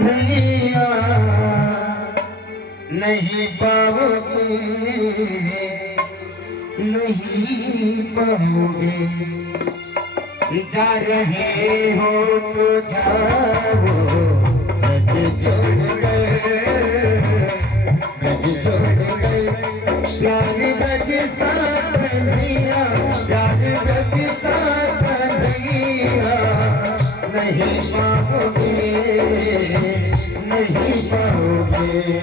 कन्हैया नहीं पाओगे, नहीं पाओगे। जा रहे हो तो जाओ ब्रज छोड़कर, ब्रज छोड़कर। प्यार ब्रज सा कन्हैया, प्यार ब्रज सा कन्हैया नहीं पाओगे, नहीं पाओगे।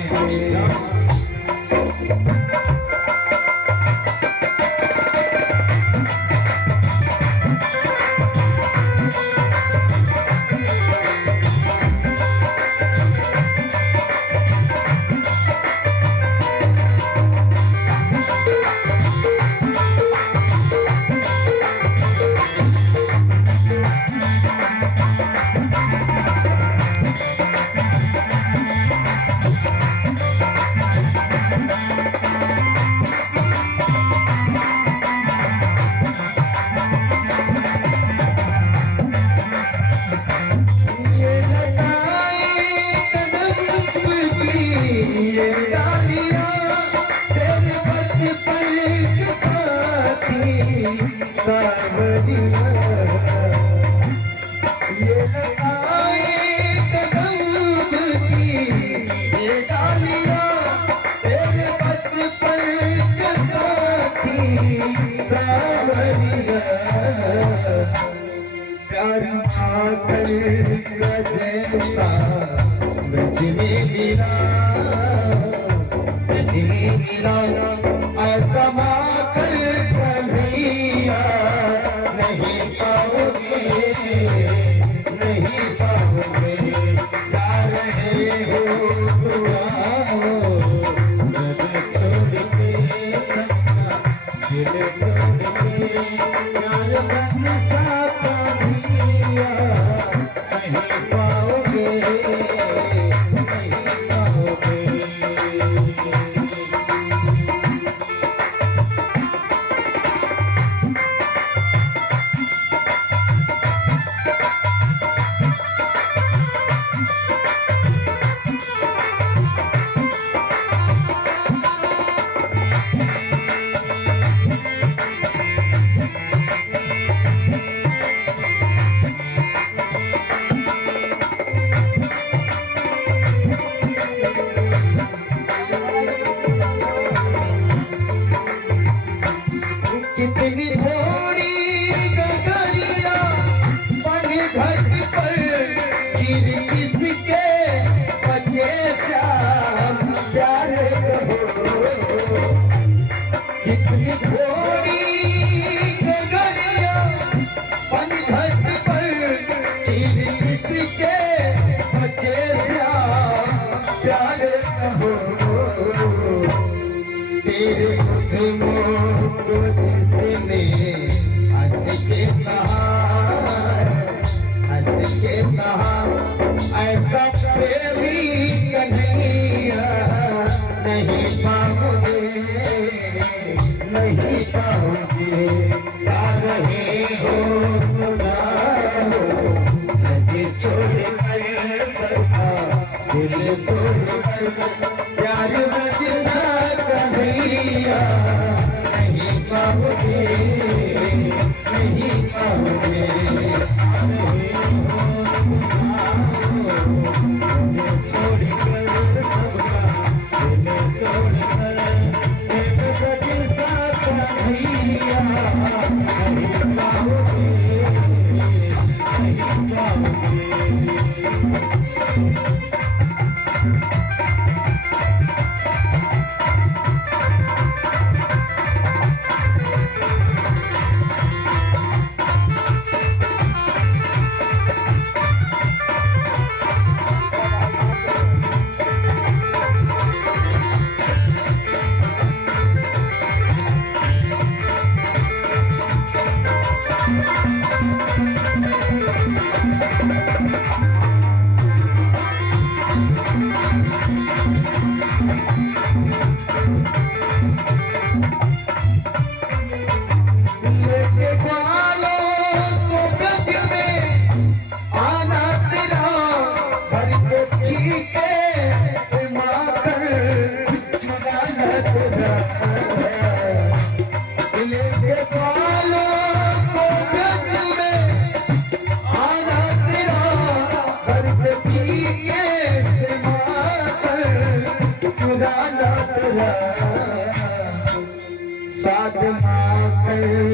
प्यार आकर जैसा ब्रज में मिला, ब्रज में मिला। ऐसा माकर कन्हैया नहीं पाओगे, नहीं पाओगे। जा रहे हो तो आओ ब्रज छोड़ के, सबका दिल तोड़ के। प्यार ब्रज सा कन्हैया नहीं पाओगे, नहीं पाओगे। कितनी थोड़ी गगरिया पन घट पर चिर किसके बचे श्याम प्यार हो। कितनी थोड़ी गगरिया पन घट पर चिर किसके बचे श्याम प्यार हो। तेरे उद्यमों को जिसने हंस के सहार, हंस के सहार। ऐसा प्रेमी कन्हैया नहीं पाओगे, नहीं पाओगे। जा रहे हो तो जाओ ब्रज छोड़कर, सबका दिल तोड़कर। प्यार ब्रज सा कन्हैया नहीं पाओगे, नहीं पाओगे। छोड़कर सबका दिल तोड़कर, ब्रज सा कन्हैया नहीं पाओगे, नहीं पाओगे।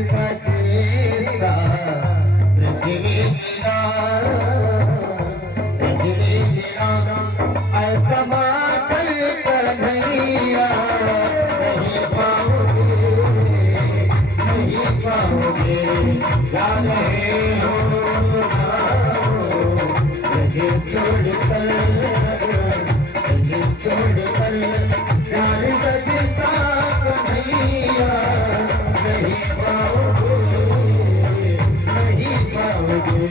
का जैसा रजनी मेरा ऐसा मातल कन्हैया नहीं पाओगे जा रहे हो मुझे छोड़कर प्यार का जैसा कन्हैया नहीं पाओगे नहीं पाओगे।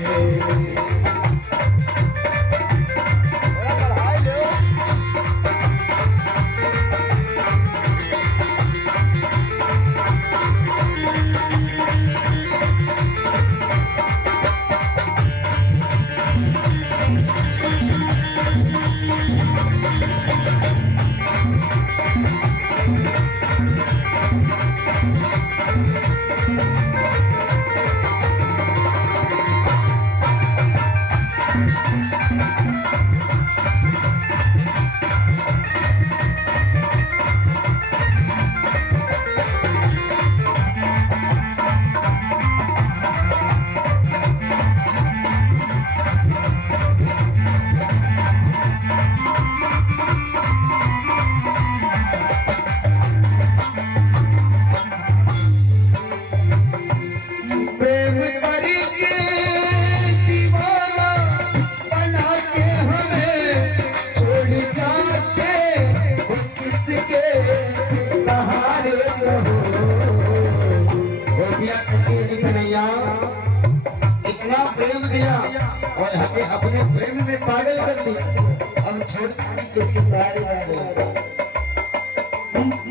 इतना प्रेम दिया और हमें अपने प्रेम में पागल कर दिया। हम छोड़ किसके सारे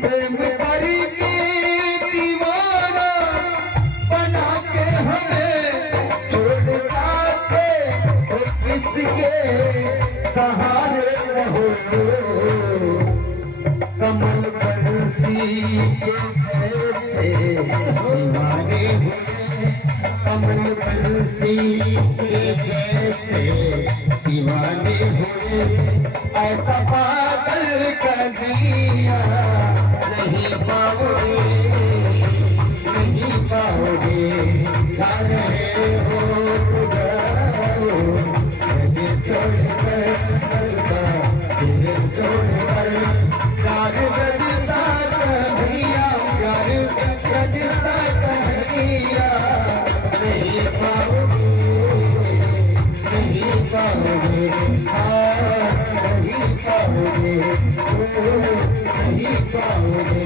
प्रेम करी दीवाना बना के हमें छोड़ जाते हो किसके सहारे रहो। कमल बंसी के जैसे दीवाने हुए कमल बंसी के जैसे दीवाने हुए ऐसा पागल कन्हैया नहीं पाओगे नहीं पाओगे। जा रहे हो मुझे छोड़कर दिल तोड़कर प्यार बजता कन्हैया प्यार बजता कन्हैया नहीं पाओगे नहीं पाओगे नहीं पाओगे नहीं पाओगे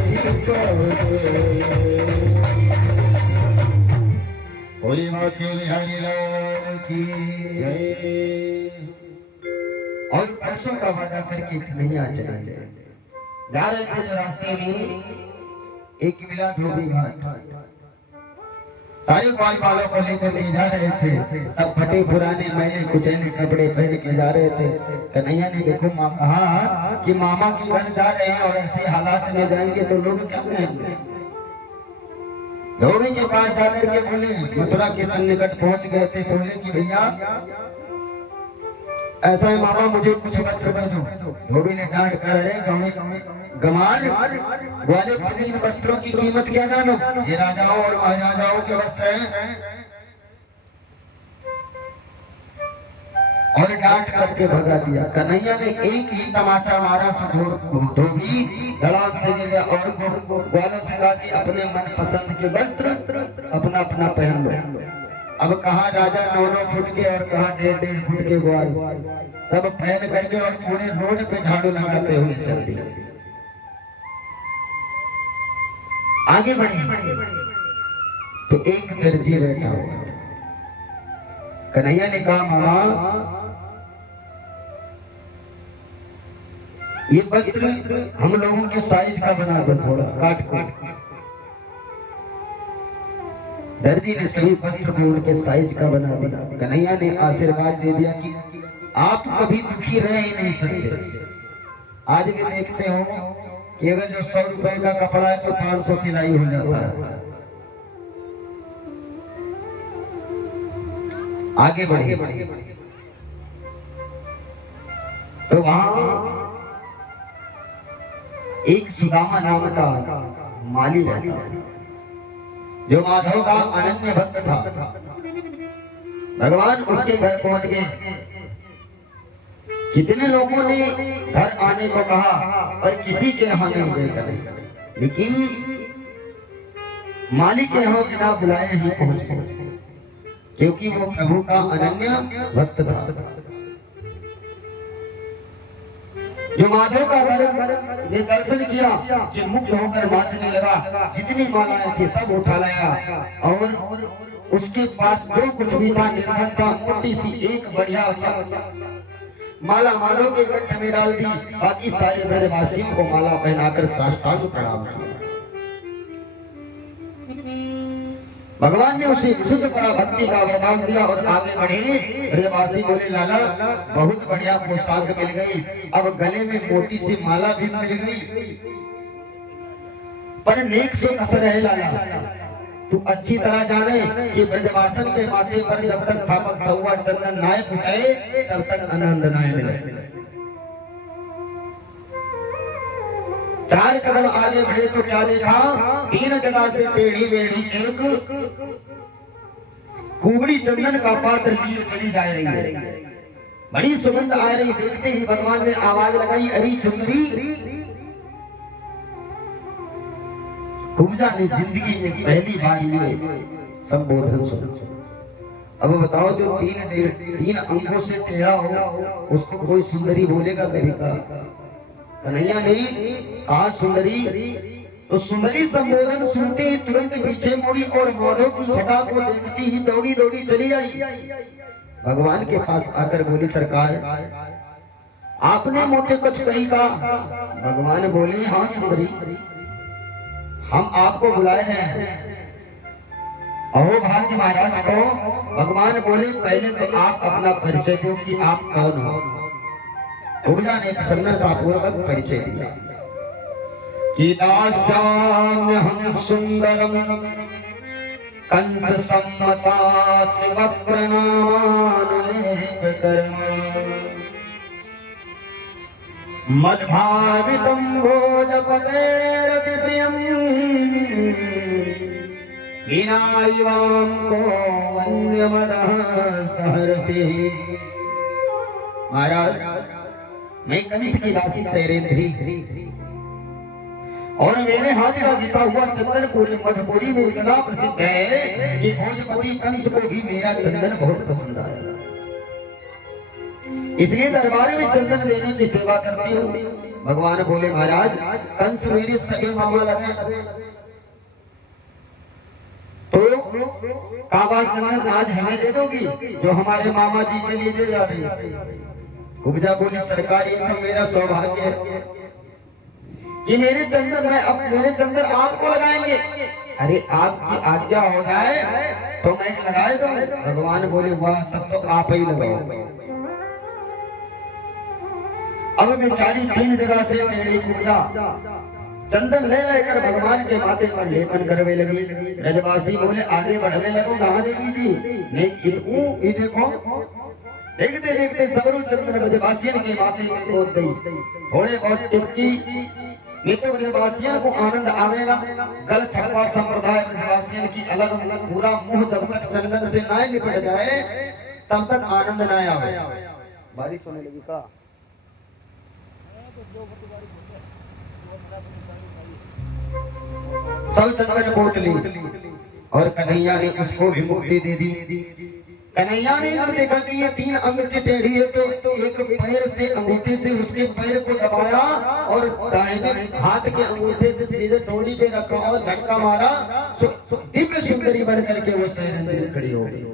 नहीं पाओगे। बोली बाकी बिहारी लाल की जय। और परसों का वादा करके कन्हैया चला जाए जा रहे थे जो रास्ते में एक मिला धोबी घाट सारे ग्वाल वालों को लेकर के जा रहे थे। सब फटे पुराने मैले कुचैले कपड़े पहन के जा रहे थे। कन्हैया ने देखो कहा कि मामा के घर जा रहे हैं और ऐसे हालात में जाएंगे तो लोग क्या कहेंगे। धोबी के पास जाकर के बोले मथुरा के सन्निकट पहुंच गए थे। बोले कि भैया ऐसा है मामा मुझे कुछ वस्त्र दे दो। धोबी ने डांट कर अरे गमार ग्वाले 3 वस्त्रों की कीमत क्या जानो। ये राजाओं और महाराजाओं के वस्त्र हैं। और डांट करके भगा दिया। कन्हैया ने एक ही तमाचा मारा धोबी धड़ाम से गिर गया और ग्वालों से कहा कि अपने मन पसंद के वस्त्र अपना अपना पहन लो। अब कहा राजा 9-9 फुट के और कहा 1.5 फुट के ग्वाल सब पहन करके और पूरे रोड पे झाड़ू लगाते हुए चल दिए। आगे बढ़े तो एक दर्जी बैठा हुआ। कन्हैया ने कहा मामा ये वस्त्र हम लोगों के साइज का बना दो थोड़ा काट काट। दर्जी ने सभी वस्त्र को उनके साइज का बना दिया। कन्हैया ने आशीर्वाद दे दिया कि आप कभी दुखी रह ही नहीं सकते। आज भी देखते हो कि अगर जो 100 रुपए का कपड़ा है तो 500 सिलाई हो जाता है। आगे बढ़े तो वहां एक सुदामा नाम का माली रहता था, जो माधव का अनन्य भक्त था। भगवान उसके घर पहुंच गए। कितने लोगों ने घर आने को कहा पर किसी के यहाँ नहीं गए, लेकिन मालिक के यहाँ बिना बुलाए ही पहुंच गए, क्योंकि वो प्रभु का अनन्य भक्त था। जो माधव का घर ने दर्शन किया कि मुक्त होकर नाचने लगा, जितनी मालाएं थी सब उठा लाया और उसके पास जो कुछ भी था निर्धन था, मोटी सी एक बढ़िया माला माधव के गट्ठे में डाल दी। बाकी सारे ब्रजवासियों को माला पहनाकर साष्टांग प्रणाम किया। भगवान ने उसे विशुद्ध पराभक्ति का वरदान दिया और आगे बढ़े। ब्रजवासी बोले, लाला बहुत बढ़िया पोशाक मिल गई, अब गले में मोटी सी माला भी मिल गई, पर नेक सो कसर है लाला। तू अच्छी तरह जाने कि ब्रजवासन के माथे पर जब तक थापक हुआ चंदन नाय फुटाए तब तक आनंद नाय मिले। चार कदम आगे बढ़े तो क्या देखा, तीन जगह से टेढ़ी मेढ़ी एक कुबड़ी चंदन का पात्र लिए चली जा रही है। बड़ी सुगंध आ रही, देखते ही भगवान ने आवाज लगाई, अरे सुंदरी। कुब्जा ने जिंदगी में पहली बार ये संबोधन सुना। अब बताओ, जो तीन अंगों से टेढ़ा हो उसको कोई सुंदरी बोलेगा कभी का? कन्हैया ने कहा सुंदरी, तो सुंदरी संबोधन सुनते ही तुरंत पीछे मुड़ी और माधव की छटा को देखती ही दौड़ी दौड़ी चली आई। भगवान के पास आकर बोली, सरकार आपने मोटे कुछ कही का? भगवान बोले, हाँ सुंदरी, हम आपको बुलाए हैं। अहो भाग्य महाराज को भगवान बोले, पहले तो आप अपना परिचय दो कि आप कौन हो। पूजा ने प्रसन्नता पूर्वक परिचय दिया कि दास्याम्यहं सुंदरम कंस सम्मता त्रिवक्र नामानुलेप कर्म मद्भावितं भोजपतेरति प्रियं विनायवां को वन्यमदहर्ति। महाराज, मैं कंस की दासी सैरेंद्री और मेरे हाथ का घिसा हुआ चंदन पूरी मधुपुरी में इतना प्रसिद्ध है कि भोजपति कंस को भी मेरा चंदन बहुत पसंद आया, इसलिए दरबार में चंदन देने की सेवा करती हूँ। भगवान बोले, महाराज कंस मेरे सगे मामा लगे, तो काबा चंदन आज हमें दे दोगी जो हमारे मामा जी के लिए दे जा रही। कुब्जा बोली, सरकार ये तो मेरा सौभाग्य है कि मेरे चंदन आपको लगाएंगे। अरे आपकी आज्ञा हो जाए तो मैं लगाए दूं। भगवान बोले, वाह, तब तो आप ही लगाओ। अब बेचारी तीन जगह से टेढ़ी कुब्जा चंदन ले लेकर भगवान के माथे पर लेपन करने लगी। ब्रजवासी बोले, आगे बढ़ने लगो कहाँ देवी जी? नहीं, ये देखो, देखते देखते सबरू चंदन ब्रजवासियन के माथे में तोड़ गई। थोड़े बहुत टिपकी नहीं तो ब्रजवासियन को आनंद आवेगा। गल छप्पा संप्रदाय ब्रजवासियन की अलग पूरा मुंह जब तक चंदन से ना लिपट जाए तब तक आनंद ना आवे। बारिश होने लगी का? सब चंदन पोत ली और कन्हैया ने उसको भी मुक्ति दे दी। कन्हैया ने जब देखा कि ये तीन अंग से टेढ़ी है तो एक पैर से अंगूठे से उसके पैर को दबाया और दाहिने हाथ के अंगूठे से सीधे टोली पे रखा और झटका मारा। दिव्य सुंदरी बन करके वो सैरेंद्री खड़ी हो गई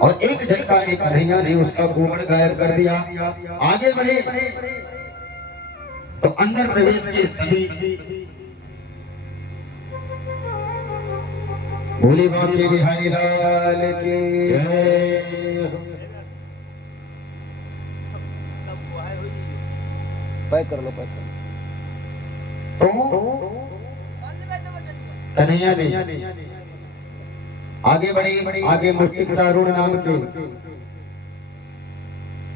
और एक झटका में कन्हैया ने उसका गोबर गायब कर दिया। आगे बढ़े तो अंदर प्रवेश के सभी भोले बाबा बिहारी लाल की जय। पैक कर लो, पैक कर लो। तो कन्हैया ने आगे बढ़े। आगे मुष्टिक चारुण नाम के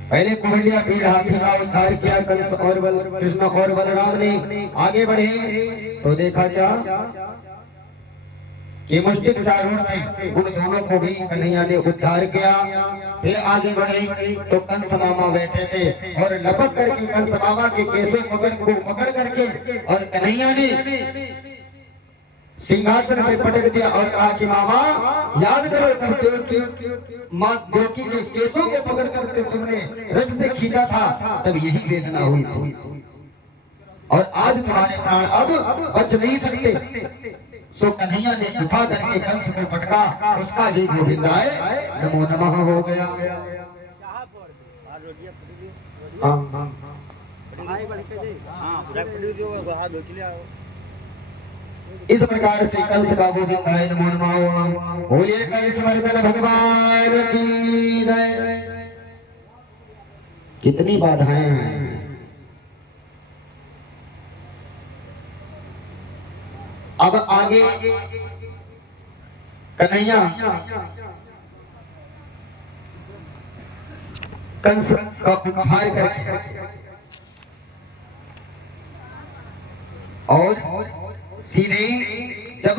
पहले कुंडिया भीड़ हाथी का उद्धार किया कंस और कृष्ण और बलराम ने आगे बढ़े तो देखा क्या कि मुष्टिक चारूढ़ थे, उन दोनों को भी कन्हैया ने उद्धार किया। फिर आगे बढ़े तो कंस मामा बैठे थे और लपक करके कंस मामा के केसों पकड़ करके और कन्हैया ने सिंहासन पे पटक दिया और कहा कि मामा याद करो तब देवकी माँ देवकी के केसों को पकड़ करके तुमने रथ से खींचा था, तब यही वेदना हुई थी और आज तुम्हारे प्राण अब बच नहीं सकते। सो कन्हैया ने उठा करके कंस को पटका, उसका जय गोविंदाय नमो नमः हो गया। इस प्रकार से कंस का गोविंदाय नमो नमः हुआ। बोलिए कंस मर्दन भगवान की जय। कितनी बाधाएं हैं, अब आगे कन्हैया कंस का उद्धार करके और सीधे जब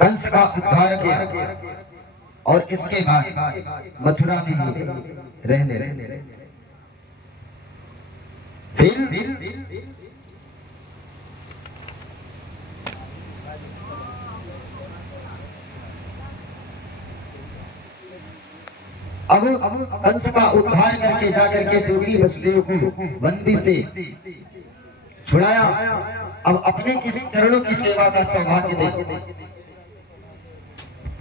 कंस का उद्धार किया और इसके बाद मथुरा में रहने लगे। फिर अब कंस का उद्धार करके जाकर के देवकी वसुदेव को बंदी से छुड़ाया। अब अपने किसी चरणों की सेवा का सौभाग्य दे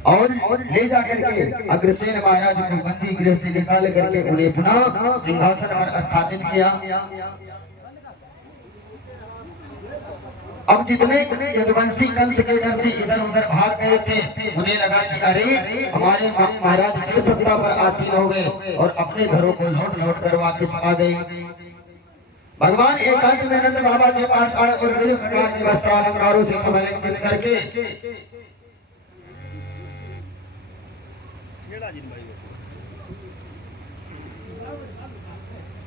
और ले जाकर के अग्रसेन महाराज को बंदी गृह से निकाल करके उन्हें पुनः सिंहासन पर स्थापित किया। अब जितने यदुवंशी कंस के डर से इधर उधर भाग गए थे, उन्हें लगा कि अरे हमारे महाराज फिर सत्ता पर आसीन हो गए और अपने घरों को लौट कर वापस आ गए। भगवान एकांत में नंद बाबा के पास आए और विभिन्न प्रकार के वस्त्र अलंकारों से समन्वित करके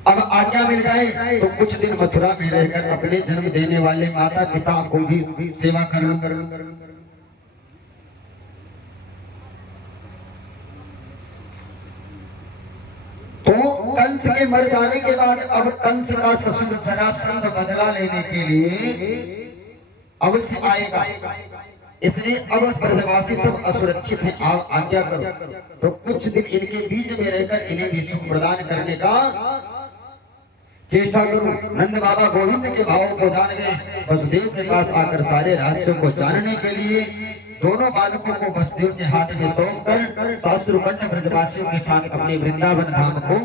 अब आज्ञा मिल जाए तो कुछ दिन मथुरा में रहकर अपने जन्म देने वाले माता पिता को भी सेवा कर। तो कंस के मर जाने के बाद अब कंस का ससुर जरासंध बदला लेने के लिए अवश्य आएगा, इसलिए अब ब्रजवासी सब असुरक्षित हैं, आप आज्ञा करो। तो कुछ दिन इनके बीच में रहकर इन्हें भी सुख प्रदान करने का चेष्टा करूं। नंद बाबा गोविंद के भावों को जान गए, वसुदेव के पास आकर सारे रहस्यों को जानने के लिए दोनों बालकों को वसुदेव के हाथ में सौंप कर शास्त्रकंठ ब्रजवासियों के साथ अपने वृंदावन धाम को